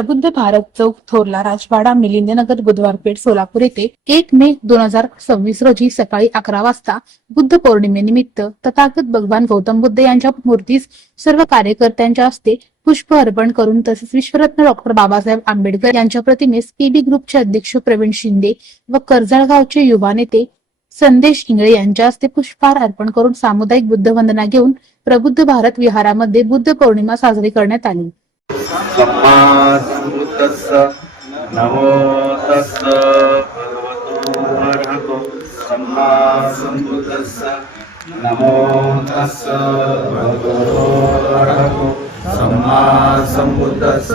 प्रबुद्ध भारत चौक, थोरला राजवाडा, मिलिंदनगर, बुधवार पेठ, सोलापूर येथे 1 मे 2026 रोजी सकाळी 11 वाजता बुद्ध पौर्णिमेनिमित्त तथागत भगवान गौतम बुद्ध यांच्या मूर्तीस सर्व कार्यकर्त्यांच्या हस्ते पुष्प अर्पण करून तसेच विश्वरत्न डॉक्टर बाबासाहेब आंबेडकर यांच्या प्रतिमेस पीबी ग्रुपचे अध्यक्ष प्रवीण शिंदे व कर्जळ गावचे युवा नेते संदेश इंगळे यांच्या हस्ते पुष्पहार अर्पण करून सामुदायिक बुद्ध वंदना घेऊन प्रबुद्ध भारत विहारामध्ये बुद्ध पौर्णिमा साजरी करण्यात आली। सम्मा सम्बुद्धस्स नमो तस्स भगवतो अरहतो सम्मा सम्बुद्धस्स नमो तस्स भगवतो अरहतो सम्मा सम्बुद्धस्स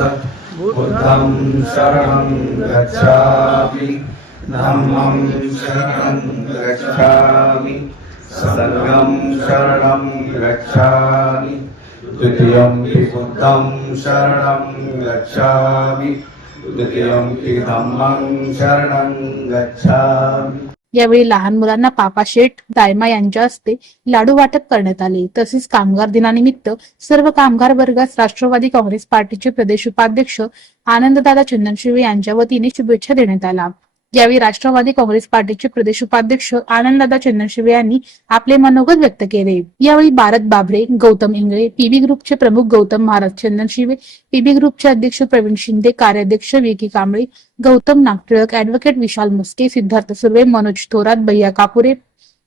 बुद्धं शरणं गच्छामि धम्मं शरणं गच्छामि संघं शरणं गच्छामि द्वितीयंपि बुद्धं शरणं गच्छामि तृतीयंपि धम्मं शरणं गच्छामि। यावेळी लहान मुलांना पापा शेठ दायमा यांच्या हस्ते लाडू वाटप करण्यात आले। तसेच कामगार दिनानिमित्त सर्व कामगार वर्गास राष्ट्रवादी काँग्रेस पार्टीचे प्रदेश उपाध्यक्ष आनंददादा चंदनशिवे यांच्या वतीने शुभेच्छा देण्यात आल्या। यावेळी राष्ट्रवादी काँग्रेस पार्टीचे प्रदेश उपाध्यक्ष आनंददादा चंदनशिवे यांनी आपले मनोगत व्यक्त केले। यावेळी भारत बाबरे, गौतम इंगळे, पीबी ग्रुपचे प्रमुख गौतम महाराज चंदनशिवे, पीबी ग्रुपचे अध्यक्ष प्रवीण शिंदे, कार्याध्यक्ष विकी कांबळे, गौतम नागटिळक, ऍडव्होकेट विशाल मस्के, सिद्धार्थ सुर्वे, मनोज थोरात, भैया कापुरे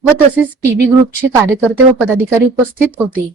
व तसेच पीबी ग्रुपचे कार्यकर्ते व पदाधिकारी उपस्थित होते।